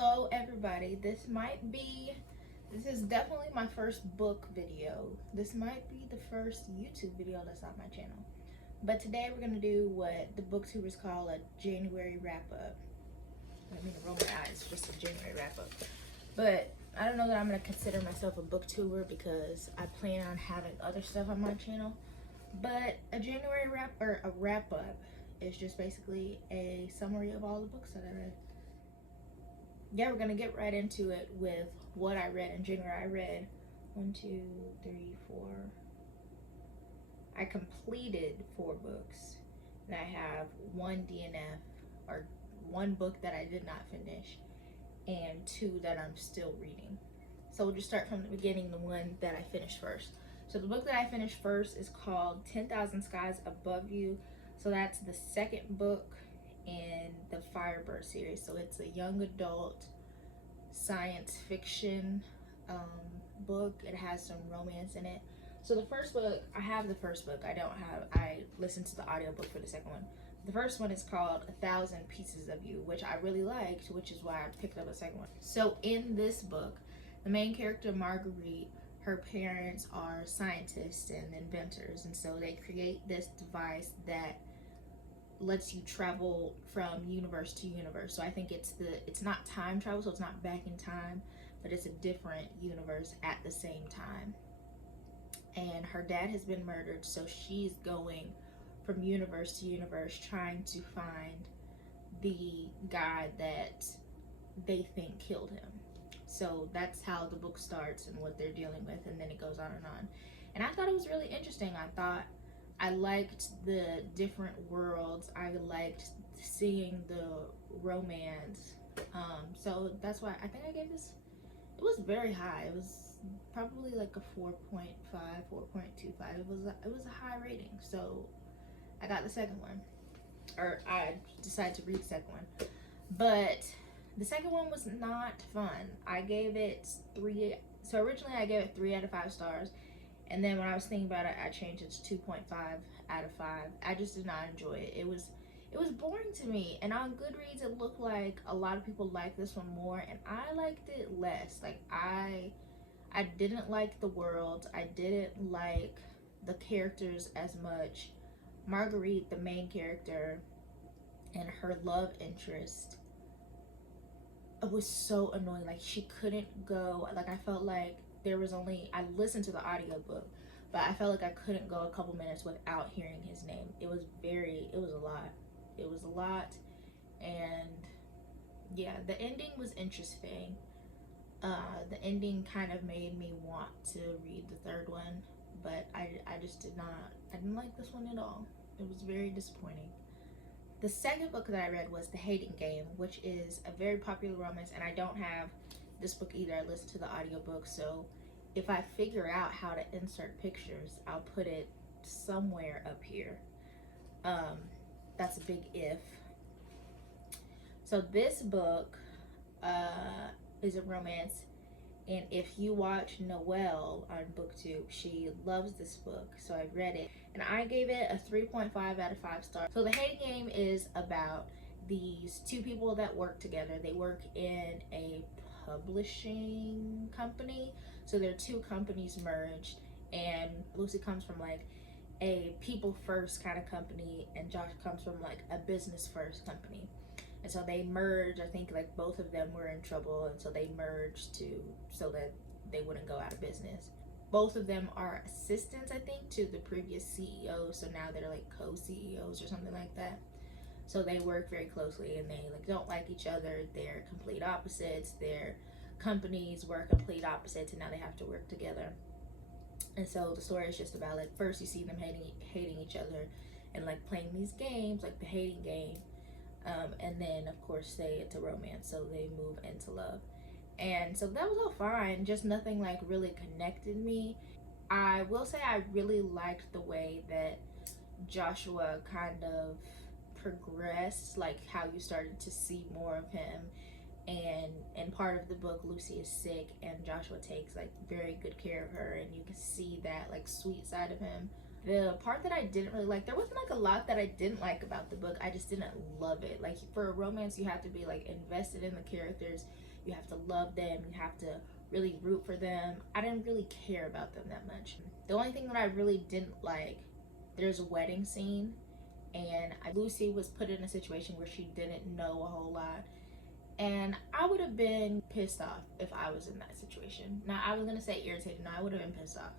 Hello everybody. This is definitely my first book video. This might be the first YouTube video that's on my channel. But today we're gonna do what the booktubers call a January wrap up. I mean, to roll my eyes, just a January wrap up. But I don't know that I'm gonna consider myself a booktuber because I plan on having other stuff on my channel. But a January wrap up is just basically a summary of all the books that I read. Yeah, we're gonna get right into it with what I read in January. I read 1, 2, 3, 4. I completed 4 books, and I have 1 DNF, or 1 book that I did not finish, and 2 that I'm still reading. So we'll just start from the beginning, the one that I finished first. So the book that I finished first is called 10,000 Skies Above You. So that's the second book in the Firebird series. So it's a young adult science fiction book. It has some romance in it. So the first book, I have the first book. I listened to the audiobook for the second one. The first one is called 1,000 Pieces of You, which I really liked, which is why I picked up the second one. So in this book, the main character, Marguerite, her parents are scientists and inventors, and so they create this device that lets you travel from universe to universe. So I think it's not time travel, so it's not back in time, but it's a different universe at the same time. And her dad has been murdered, so she's going from universe to universe trying to find the guy that they think killed him. So that's how the book starts and what they're dealing with, and then it goes on and on. And I thought it was really interesting. I liked the different worlds. I liked seeing the romance. So that's why I think I gave this, it was very high. It was probably like a 4.5, 4.25. It was a high rating. So I got the second one, or I decided to read the second one. But the second one was not fun. I gave it 3. So originally I gave it 3 out of 5 stars. And then when I was thinking about it, I changed it to 2.5 out of 5. I just did not enjoy it. It was boring to me. And on Goodreads, it looked like a lot of people liked this one more, and I liked it less. Like I didn't like the world. I didn't like the characters as much. Marguerite, the main character, and her love interest, it was so annoying. Like she couldn't go. Like I felt like I listened to the audiobook, but I felt like I couldn't go a couple minutes without hearing his name. It was a lot. It was a lot. And yeah, the ending was interesting. The ending kind of made me want to read the third one, but I didn't like this one at all. It was very disappointing. The second book that I read was The Hating Game, which is a very popular romance, and I don't have this book either. I listened to the audiobook, so if I figure out how to insert pictures, I'll put it somewhere up here. That's a big if. So this book is a romance, and if you watch Noelle on BookTube, she loves this book, so I read it, and I gave it a 3.5 out of 5 stars. So The Hating Game is about these 2 people that work together. They work in a publishing company, so their 2 companies merged, and Lucy comes from like a people first kind of company, and Josh comes from like a business first company. And so they merged. I think like both of them were in trouble, and so they merged so that they wouldn't go out of business. Both of them are assistants, I think, to the previous CEO, so now they're like co-CEOs or something like that. So they work very closely, and they like don't like each other. They're complete opposites. Their companies were complete opposites, and now they have to work together. And so the story is just about like first you see them hating each other and like playing these games, like the hating game. And then of course it's a romance, so they move into love. And so that was all fine, just nothing like really connected me. I will say I really liked the way that Joshua kind of progressed, like how you started to see more of him. And in part of the book, Lucy is sick, and Joshua takes like very good care of her, and you can see that like sweet side of him. The part that I didn't really like, there wasn't like a lot that I didn't like about the book. I just didn't love it. Like for a romance, you have to be like invested in the characters. You have to love them. You have to really root for them. I didn't really care about them that much. The only thing that I really didn't like, there's a wedding scene, and Lucy was put in a situation where she didn't know a whole lot, and I would have been pissed off if I was in that situation. Now, I was gonna say irritated. No, I would have been pissed off.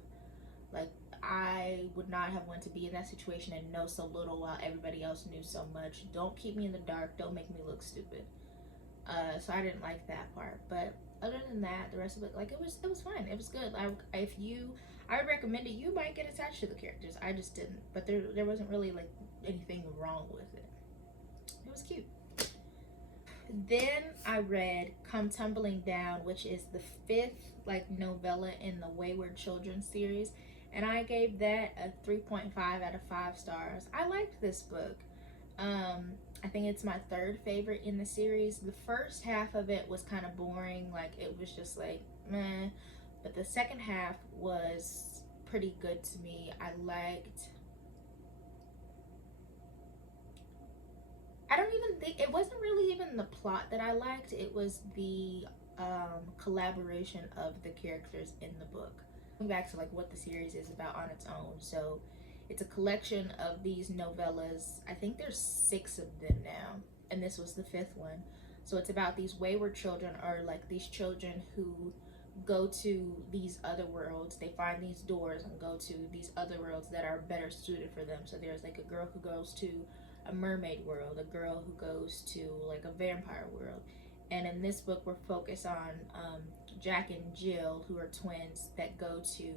Like, I would not have wanted to be in that situation and know so little while everybody else knew so much. Don't keep me in the dark. Don't make me look stupid. So I didn't like that part. But other than that, the rest of it, like, it was fine. It was good. I would recommend it. You might get attached to the characters. I just didn't. But there wasn't really like anything wrong with it. It was cute. Then I read Come Tumbling Down, which is the 5th like novella in the Wayward Children series, and I gave that a 3.5 out of 5 stars. I liked this book. I think it's my 3rd favorite in the series. The first half of it was kind of boring, like it was just like meh, but the second half was pretty good to me. I don't even think it wasn't really even the plot that I liked. It was the collaboration of the characters in the book. Going back to like what the series is about on its own. So it's a collection of these novellas. I think there's 6 of them now, and this was the 5th one. So it's about these wayward children, or like these children who go to these other worlds. They find these doors and go to these other worlds that are better suited for them. So there's like a girl who goes to a mermaid world, a girl who goes to like a vampire world. And in this book, we're focused on Jack and Jill, who are twins that go to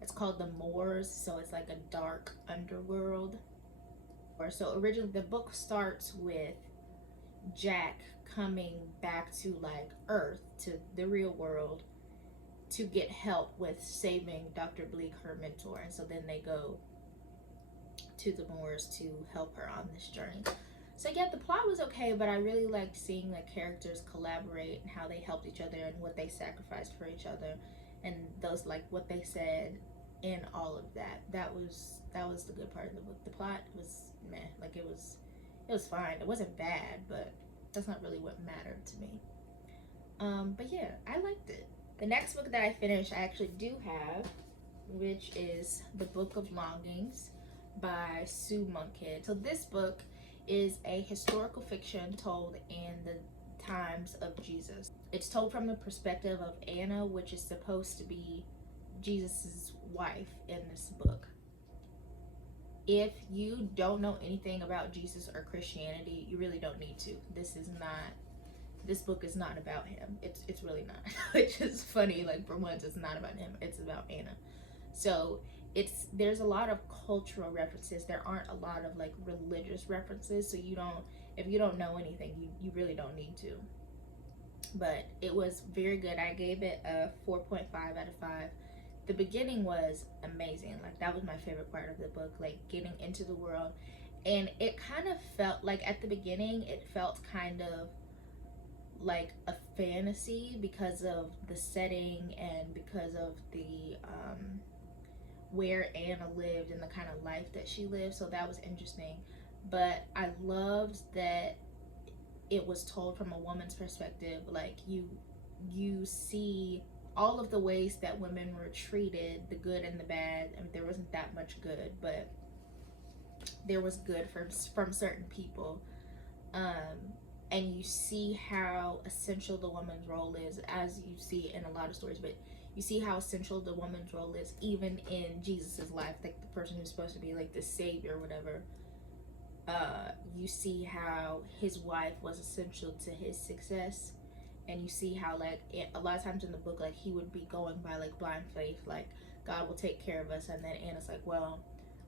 it's called the Moors. So it's like a dark underworld. So originally the book starts with Jack coming back to like Earth, to the real world, to get help with saving Dr. Bleak, her mentor. And so then they go to the Moors to help her on this journey. So yeah, the plot was okay, but I really liked seeing the characters collaborate and how they helped each other and what they sacrificed for each other, and those like what they said in all of that. That was the good part of the book. The plot was meh, like it was fine. It wasn't bad, but that's not really what mattered to me. But yeah, I liked it. The next book that I finished, I actually do have, which is The Book of Longings by Sue Monkhead. So this book is a historical fiction told in the times of Jesus. It's told from the perspective of Anna, which is supposed to be Jesus's wife in this book. If you don't know anything about Jesus or Christianity, you really don't need to. This book is not about him. It's really not. Which is funny. Like, for once, it's not about him. It's about Anna. So there's a lot of cultural references. There aren't a lot of like religious references. So if you don't know anything, you really don't need to. But it was very good. I gave it a 4.5 out of 5. The beginning was amazing. Like, that was my favorite part of the book, like getting into the world. And it kind of felt like at the beginning, it felt kind of like a fantasy because of the setting and because of the where Anna lived and the kind of life that she lived. So that was interesting. But I loved that it was told from a woman's perspective. Like, you see all of the ways that women were treated, the good and the bad. I mean, there wasn't that much good, but there was good from certain people. And you see how essential the woman's role is, as you see in a lot of stories, but you see how essential the woman's role is even in Jesus's life, like the person who's supposed to be like the savior or whatever. You see how his wife was essential to his success, and you see how like a lot of times in the book, like he would be going by like blind faith, like God will take care of us, and then Anna's like, well,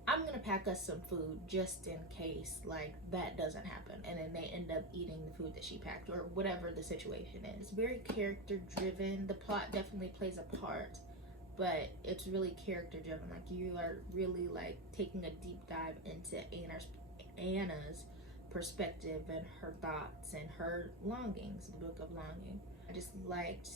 I'm gonna pack us some food just in case like that doesn't happen, and then they end up eating the food that she packed, or whatever the situation is. It's very character driven. The plot definitely plays a part, but it's really character driven. Like, you are really like taking a deep dive into Anna's perspective and her thoughts and her longings, the Book of Longing. I just liked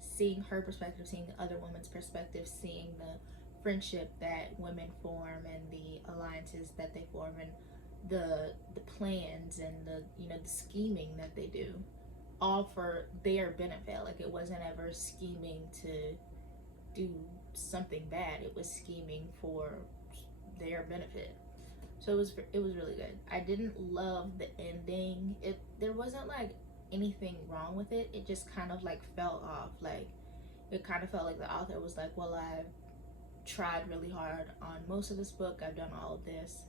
seeing her perspective, seeing the other woman's perspective, seeing the friendship that women form and the alliances that they form and the plans and the the scheming that they do. all for their benefit. Like, it wasn't ever scheming to do something bad. It was scheming for their benefit. So it was really good. I didn't love the ending. There wasn't like anything wrong with it. It just kind of like fell off. Like, it kind of felt like the author was like, well, I've tried really hard on most of this book. I've done all of this.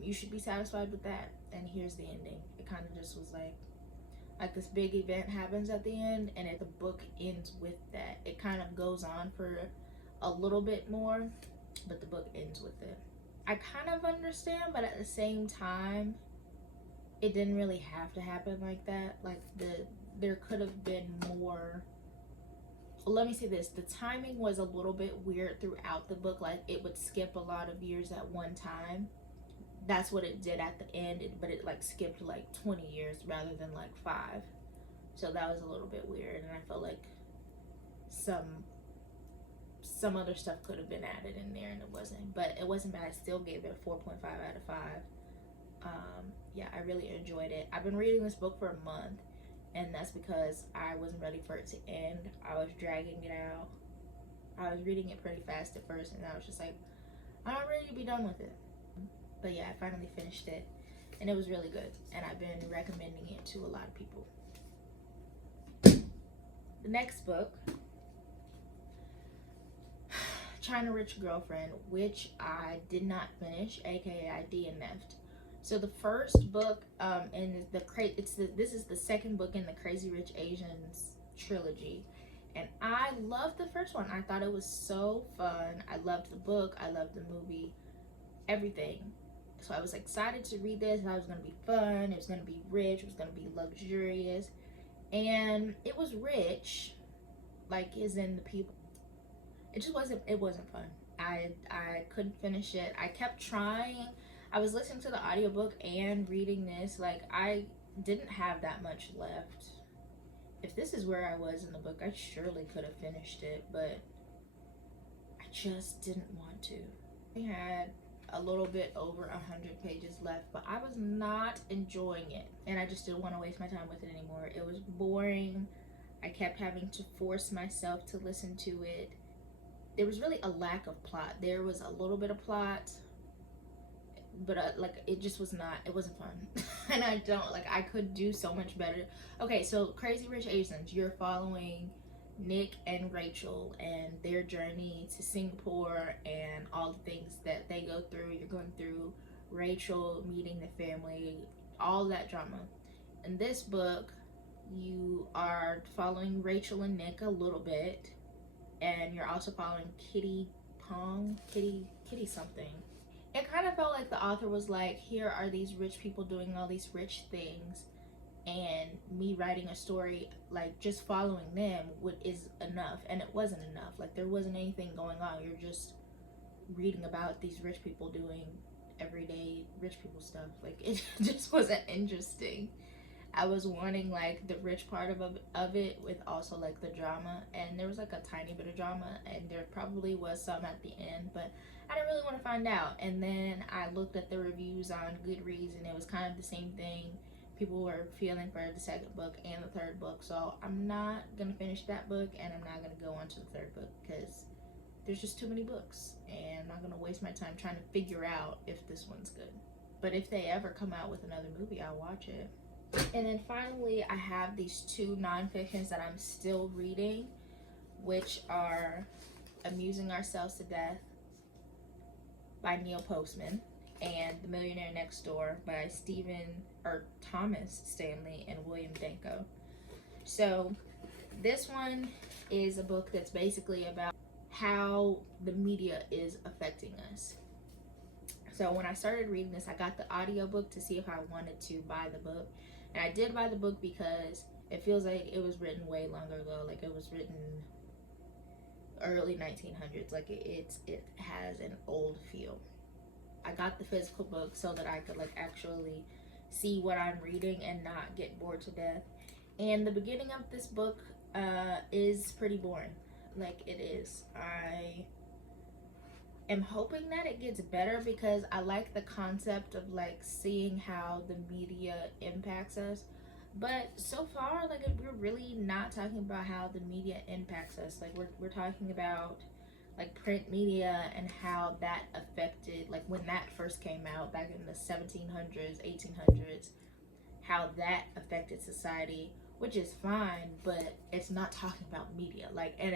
You should be satisfied with that. And here's the ending. It kind of just was like this big event happens at the end, and the book ends with that. It kind of goes on for a little bit more, but the book ends with it. I kind of understand, but at the same time, it didn't really have to happen like that. Like, there could have been more. Well, let me say this: the timing was a little bit weird throughout the book. Like, it would skip a lot of years at one time. That's what it did at the end, but it like skipped like 20 years rather than like 5. So that was a little bit weird, and I felt like some other stuff could have been added in there, and it wasn't. But it wasn't bad. I still gave it a 4.5 out of 5. Yeah, I really enjoyed it. I've been reading this book for a month, and that's because I wasn't ready for it to end. I was dragging it out. I was reading it pretty fast at first, and I was just like, I'm not ready to be done with it. But yeah, I finally finished it, and it was really good, and I've been recommending it to a lot of people. The next book, China Rich Girlfriend, which I did not finish, aka I DNF'd. So the first book, this is the second book in the Crazy Rich Asians trilogy, and I loved the first one. I thought it was so fun. I loved the book. I loved the movie. Everything. So I was excited to read this. I thought it was going to be fun. It was going to be rich. It was going to be luxurious. And it was rich, like, as in the people. It wasn't fun. I couldn't finish it. I kept trying. I was listening to the audiobook and reading this. Like, I didn't have that much left. If this is where I was in the book, I surely could have finished it, but I just didn't want to. I had a little bit over 100 pages left, but I was not enjoying it, and I just didn't want to waste my time with it anymore. It was boring. I kept having to force myself to listen to it. There was really a lack of plot. There was a little bit of plot, but like, it just was not, it wasn't fun. And I could do so much better. Okay, so Crazy Rich Asians, you're following Nick and Rachel and their journey to Singapore and all the things that they go through. You're going through Rachel meeting the family, all that drama. In this book, you are following Rachel and Nick a little bit, and you're also following Kitty something. It kind of felt like the author was like, here are these rich people doing all these rich things, and me writing a story, like, just following them is enough. And it wasn't enough. Like, there wasn't anything going on. You're just reading about these rich people doing everyday rich people stuff. Like, it just wasn't interesting. I was wanting like the rich part of it with also like the drama, and there was like a tiny bit of drama, and there probably was some at the end, but I didn't really want to find out. And then I looked at the reviews on Goodreads, and it was kind of the same thing. People were feeling for the second book and the third book, so I'm not gonna finish that book, and I'm not gonna go on to the third book because there's just too many books, and I'm not gonna waste my time trying to figure out if this one's good. But if they ever come out with another movie, I'll watch it. And then finally, I have these 2 nonfictions that I'm still reading, which are Amusing Ourselves to Death by Neil Postman and The Millionaire Next Door by Thomas Stanley and William Danko. So this one is a book that's basically about how the media is affecting us. So when I started reading this, I got the audiobook to see if I wanted to buy the book. And I did buy the book because it feels like it was written way longer ago. Like, it was written early 1900s. Like, it has an old feel. I got the physical book so that I could like actually see what I'm reading and not get bored to death. And the beginning of this book is pretty boring. Like, it is. I am hoping that it gets better because I like the concept of like seeing how the media impacts us. But so far, like, we're really not talking about how the media impacts us. Like, we're talking about like print media and how that affected, like when that first came out back in the 1700s, 1800s, how that affected society, which is fine, but it's not talking about media. Like, and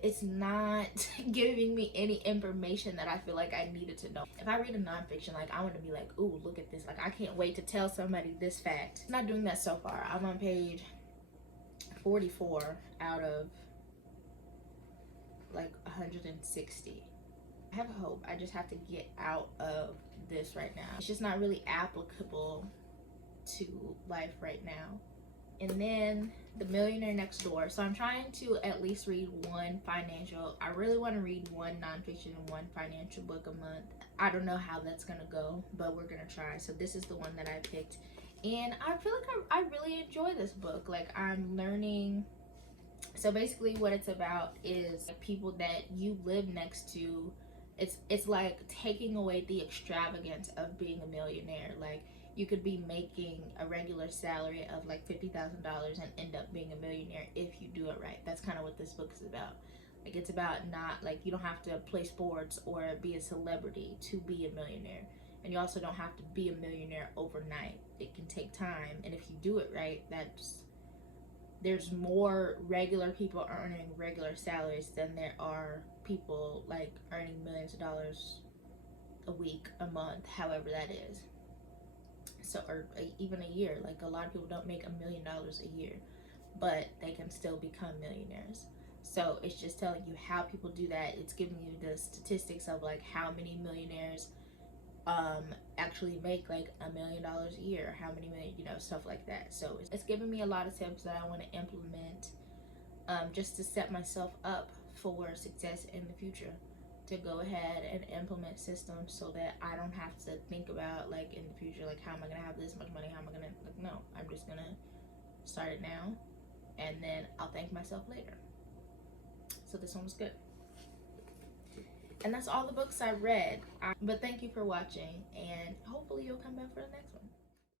it's not giving me any information that I feel like I needed to know. If I read a nonfiction, like, I want to be like, ooh, look at this. Like, I can't wait to tell somebody this fact. It's not doing that so far. I'm on page 44 out of like 160. I have hope. I just have to get out of this right now. It's just not really applicable to life right now. And then The Millionaire Next Door. So I'm trying to at least read one financial. I really want to read one nonfiction and one financial book a month. I don't know how that's gonna go, but we're gonna try. So this is the one that I picked, and I feel like I really enjoy this book. Like, I'm learning. So basically, what it's about is people that you live next to. It's like taking away the extravagance of being a millionaire. Like, you could be making a regular salary of like $50,000 and end up being a millionaire if you do it right. That's kind of what this book is about. Like, it's about not, like, you don't have to play sports or be a celebrity to be a millionaire. And you also don't have to be a millionaire overnight. It can take time, and if you do it right, there's more regular people earning regular salaries than there are people like earning millions of dollars a week, a month, however that is. So, or even a year. Like, a lot of people don't make $1 million a year, but they can still become millionaires. So it's just telling you how people do that. It's giving you the statistics of like how many millionaires actually make like $1 million a year, how many million, stuff like that. So it's giving me a lot of tips that I want to implement, just to set myself up for success in the future, to go ahead and implement systems so that I don't have to think about, like, in the future, like, how am I gonna have this much money, how am I gonna, like, no, I'm just gonna start it now, and then I'll thank myself later. So this one was good. And that's all the books I read. But thank you for watching, and hopefully you'll come back for the next one.